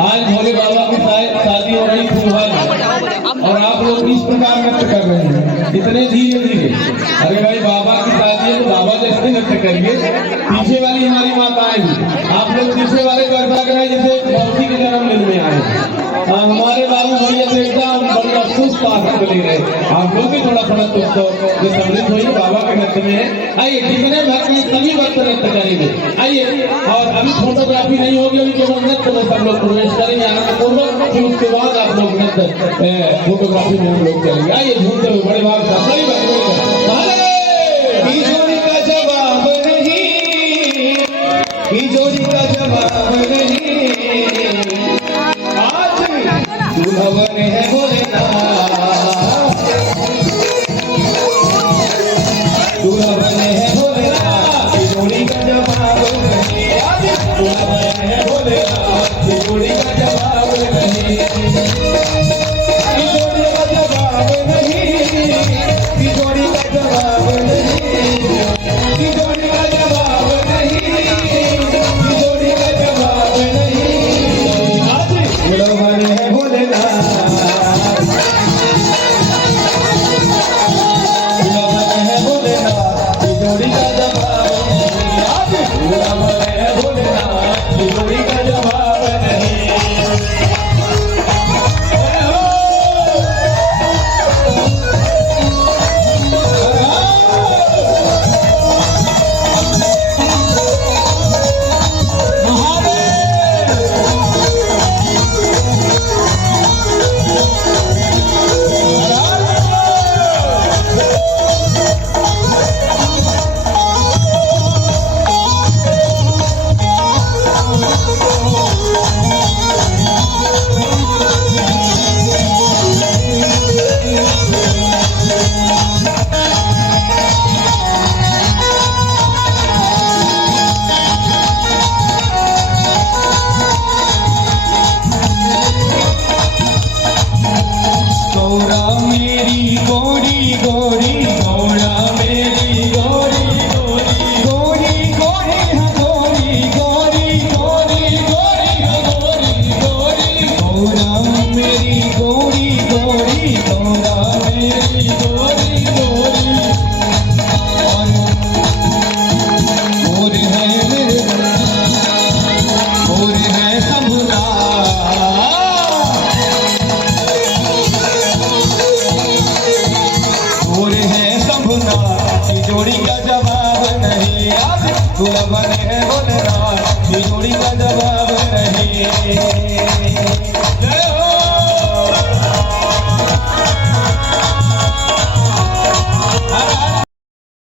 आज भोले बाबा की शादी हो रही फूलहाल और आप लोग इस प्रकार नृत्य कर रहे हैं इतने धीरे धीरे। अरे भाई बाबा की शादी है तो बाबा जैसे नृत्य करिए। पीछे वाली हमारी माताएं भी आप लोग पीछे वाले गरबा कराए जैसे मौसी के जन्मदिन में आए। हमारे बाबू भैया तो एकदम बड़ा सुस्त आसन ले रहे। आप लोग भी थोड़ा थोड़ा सुस्त हो जो सम्मिलित होइए बाबा के नृत्य में। आइए जितने भक्त हैं सभी भक्त नृत्य करेंगे। आइए और अभी फोटोग्राफी नहीं होगी, अभी केवल नृत्य में सब लोग प्रवेश करेंगे आनंदपूर्वक। फिर उसके बाद आप लोग नृत्य फोटोग्राफी में हम लोग करेंगे। आइए झूमते हुए बड़े भाग का बड़ी जोड़ी का जवाब नहीं, जोड़ी का जवाब नहीं। आज दुल्हन है भोलेनाथ, दुल्हन है भोलेनाथ, जोड़ी का जवाब नहीं। आज दुल्हन है भोलेनाथ, जोड़ी का जवाब नहीं, जोड़ी का जवाब नहीं, जोड़ी का जवाब नहीं, जोड़ी का जवाब नहीं, जोड़ी का जवाब नहीं। आज दुल्हन है भोलेनाथ, दुल्हन है भोलेनाथ, जोड़ी का जवाब नहीं। आज दुल्हन है भोलेनाथ, जोड़ी का जवाब नहीं। गोरी गोरी हाँ गोरी गोरी गोरी गोरी दूल्हा बने हैं भोलेनाथ, जोड़ी का जवाब नहीं।